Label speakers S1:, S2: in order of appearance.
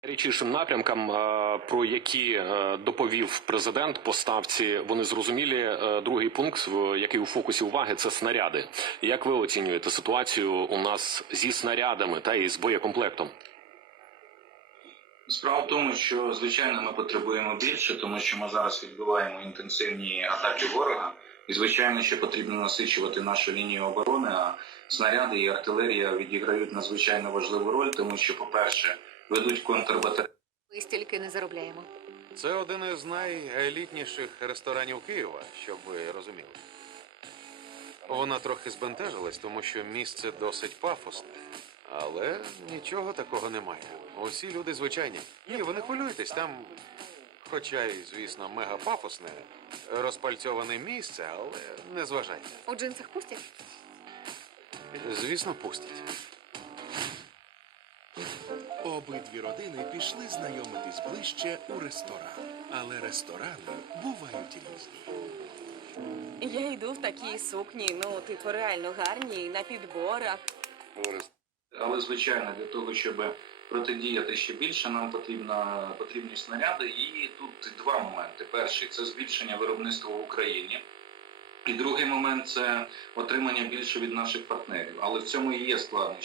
S1: Найгарячішим напрямкам, про які доповів президент по ставці, вони зрозумілі. Другий пункт, який у фокусі уваги, це снаряди. Як ви оцінюєте ситуацію у нас зі снарядами та і з боєкомплектом?
S2: Справа в тому, що, звичайно, ми потребуємо більше, тому що ми зараз відбиваємо інтенсивні атаки ворога. І, звичайно, що потрібно насичувати нашу лінію оборони, а снаряди і артилерія відіграють надзвичайно важливу роль, тому що, по-перше, ведуть контрбатареї.
S3: Ми стільки не заробляємо.
S4: Це один із найелітніших ресторанів Києва, щоб ви розуміли. Вона трохи збентежилась, тому що місце досить пафосне. Але нічого такого немає. Усі люди звичайні. Ні, ви не хвилюйтесь, там, хоча й, звісно, мега пафосне, розпальцьоване місце, але не зважайте.
S3: У джинсах пустять?
S4: Звісно, пустять.
S5: Обидві родини пішли знайомитись ближче у ресторан. Але ресторани бувають різні.
S6: Я йду в такій сукні, ну, типу, реально гарній, на підборах.
S2: Але, звичайно, для того, щоб протидіяти ще більше, нам потрібні снаряди. І тут два моменти. Перший – це збільшення виробництва в Україні. І другий момент – це отримання більше від наших партнерів. Але в цьому і є складність.